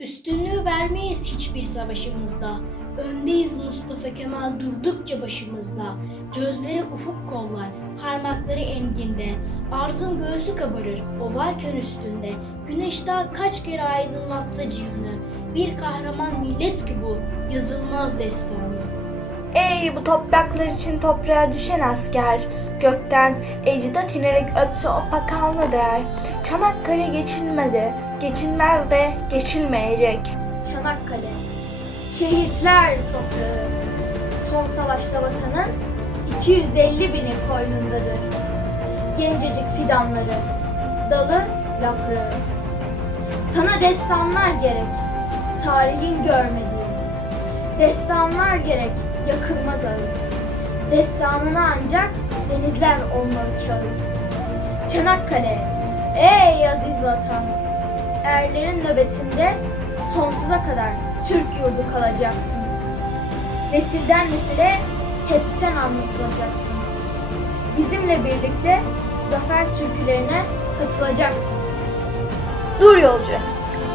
Üstünlüğü vermeyiz hiçbir savaşımızda. Öndeyiz Mustafa Kemal durdukça başımızda. Gözleri ufuk kollar, parmakları enginde. Arzın göğsü kabarır, o varken üstünde. Güneş daha kaç kere aydınlatsa cihanı. Bir kahraman millet ki bu, yazılmaz destanı. Ey bu topraklar için toprağa düşen asker, gökten ecdat inerek öpse o pakalına değer. Çanakkale geçilmedi, geçilmez de geçilmeyecek. Çanakkale, şehitler toprağı. Son savaşta vatanın 250 bini koynundadır. Gencecik fidanları, dalı yaprağı. Sana destanlar gerek, tarihin görmediği. Destanlar gerek, yakılmaz ağıt. Destanına ancak denizler olmalı kağıt. Çanakkale, ey aziz vatan! Erlerin nöbetinde sonsuza kadar Türk yurdu kalacaksın. Nesilden nesile hep sen anlatılacaksın. Bizimle birlikte zafer türkülerine katılacaksın. Dur yolcu,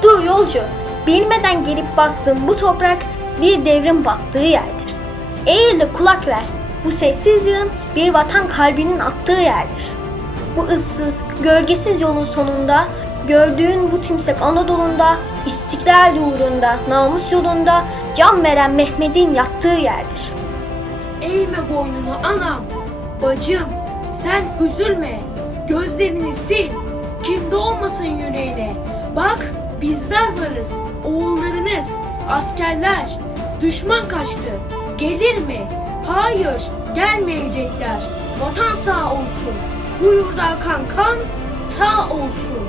dur yolcu. Bilmeden gelip bastığın bu toprak bir devrin battığı yerdir. Eğil de kulak ver. Bu sessiz yığın bir vatan kalbinin attığı yerdir. Bu ıssız, gölgesiz yolun sonunda gördüğün bu timsek Anadolu'nda, istiklal uğrunda, namus yolunda can veren Mehmet'in yattığı yerdir. Eğme boynunu anam, bacım, sen üzülme, gözlerini sil, kimde olmasın yüreğine. Bak bizler varız, oğullarınız, askerler, düşman kaçtı, gelir mi? Hayır, gelmeyecekler, vatan sağ olsun, bu yurda akan kan sağ olsun.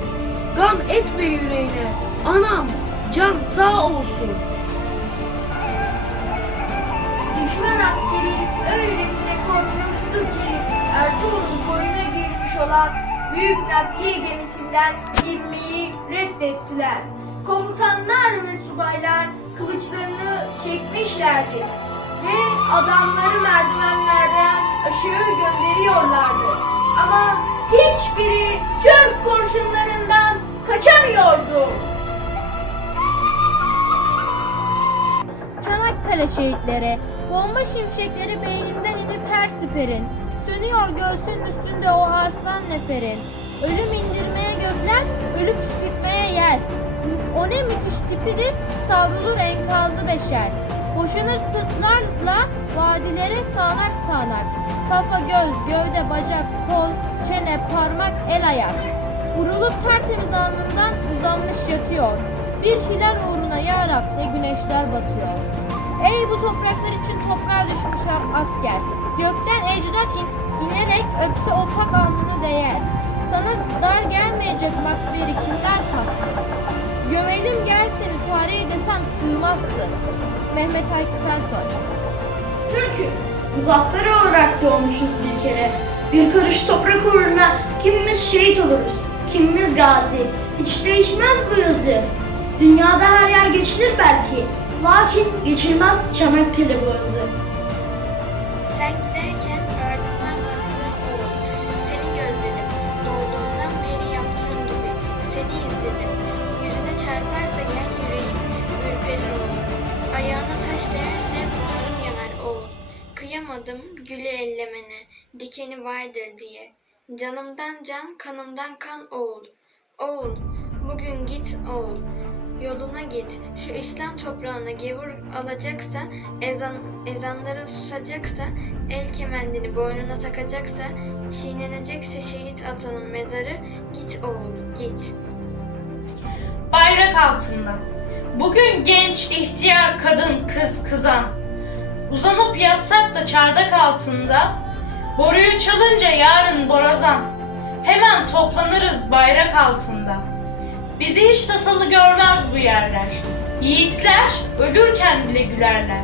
Gam etme yüreğine, anam, can sağ olsun. Düşman askeri öylesine korkmuştu ki Ertuğrul koyuna girmiş olan büyük nakliye gemisinden inmeyi reddettiler. Komutanlar ve subaylar kılıçlarını çekmişlerdi ve adamları merdivenlerden aşağı gönderiyorlardı. Ama hiçbiri Türk kurşunlarından kaçamıyordu. Çanakkale şehitleri, bomba şimşekleri beyninden inip her siperin. Sönüyor göğsünün üstünde o arslan neferin. Ölüm indirmeye gökler, ölü püskürtmeye yer. O ne müthiş tipidir, savrulur enkazı beşer. Boşanır sırtlarla vadilere sağanak sağanak. Kafa, göz, gövde, bacak, kol, çene, parmak, el ayak. Vurulup tertemiz alnından uzanmış yatıyor. Bir hilal uğruna ya ne güneşler batıyor. Ey bu topraklar için toprağa düşmüş asker. Gökten ecdat in- inerek öpse o pak alnını değer. Sana dar gelmeyecek makberi kimler kastı? Gömelim gel seni tarihi desem sığmazsın. Mehmet Akif Ersoy. Türk'üm, muzaffer olarak doğmuşuz bir kere. Bir karış toprak uğruna kimimiz şehit oluruz, gazi. Hiç değişmez bu yazı. Dünyada her yer geçilir belki. Lakin geçilmez Çanakkale boğazı. Sen giderken ardından baktığım o. Senin gözlerim doğduğundan beri yaptığım gibi seni izledim. Yüzüne çarparsa gel yüreğim ürperir oğlum. Ayağına taş değerse buharım yanar oğlum. Kıyamadım gülü ellemene dikeni vardır diye. Canımdan can kanımdan kan oğul. Oğul bugün git oğul. Yoluna git. Şu İslam toprağına gevur alacaksa, ezan, ezanları susacaksa, el kemendini boynuna takacaksa, çiğnenecekse şehit atanın mezarı, git oğul, git. bayrak altında. Bugün genç, ihtiyar, kadın, kız, kızan. Uzanıp yatsak da çardak altında. Boruyu çalınca yarın borazan. Hemen toplanırız bayrak altında. Bizi hiç tasalı görmez bu yerler. Yiğitler ölürken bile gülerler.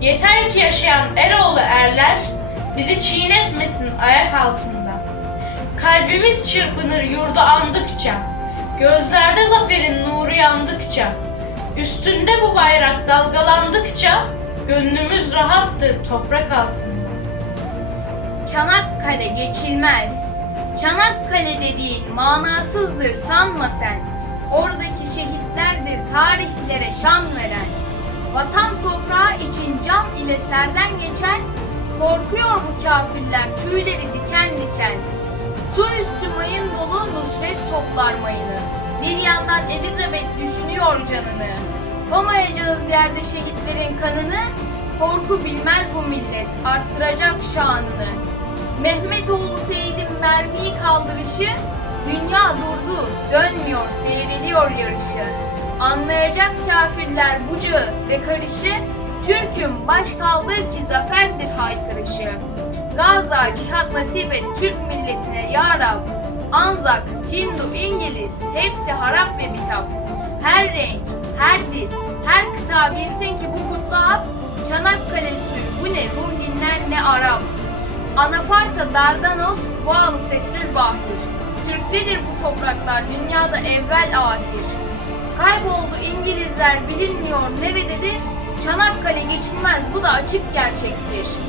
Yeter ki yaşayan Eroğlu erler bizi çiğnetmesin ayak altında. Kalbimiz çırpınır yurdu andıkça. Gözlerde zaferin nuru yandıkça, üstünde bu bayrak dalgalandıkça, gönlümüz rahattır toprak altında. Çanakkale geçilmez. Çanakkale dediğin manasızdır sanma sen. Oradaki şehitlerdir tarih şehitlerlere şan veren, vatan toprağı için can ile serden geçen, korkuyor bu kafirler tüyleri diken diken. Su üstü mayın dolu Nusret toplar mayını. Bir yandan Elizabeth düşünüyor canını. Komayacağız yerde şehitlerin kanını. Korku bilmez bu millet, arttıracak şanını. Mehmetoğlu Seyit'in mermiyi kaldırışı, dünya durdu, dönmüyor, seyrediyor yarışı. Anlayacak kafirler bucağı ve karışı, Türk'üm baş kaldır ki zaferdir haykırışı. Gaza cihat nasip et Türk milletine ya Rab. Anzak, Hindu, İngiliz hepsi harap ve bitap. Her renk, her dil, her kıta bilsin ki bu kutlu hap Çanakkale sür bu ne Rum dinler ne Arap. Anafarta Dardanos, Boğalı Seddül Bahir. Türktedir bu topraklar dünyada evvel ahir. Kayboldu İngilizler bilinmiyor nerededir. Çanakkale geçilmez bu da açık gerçektir.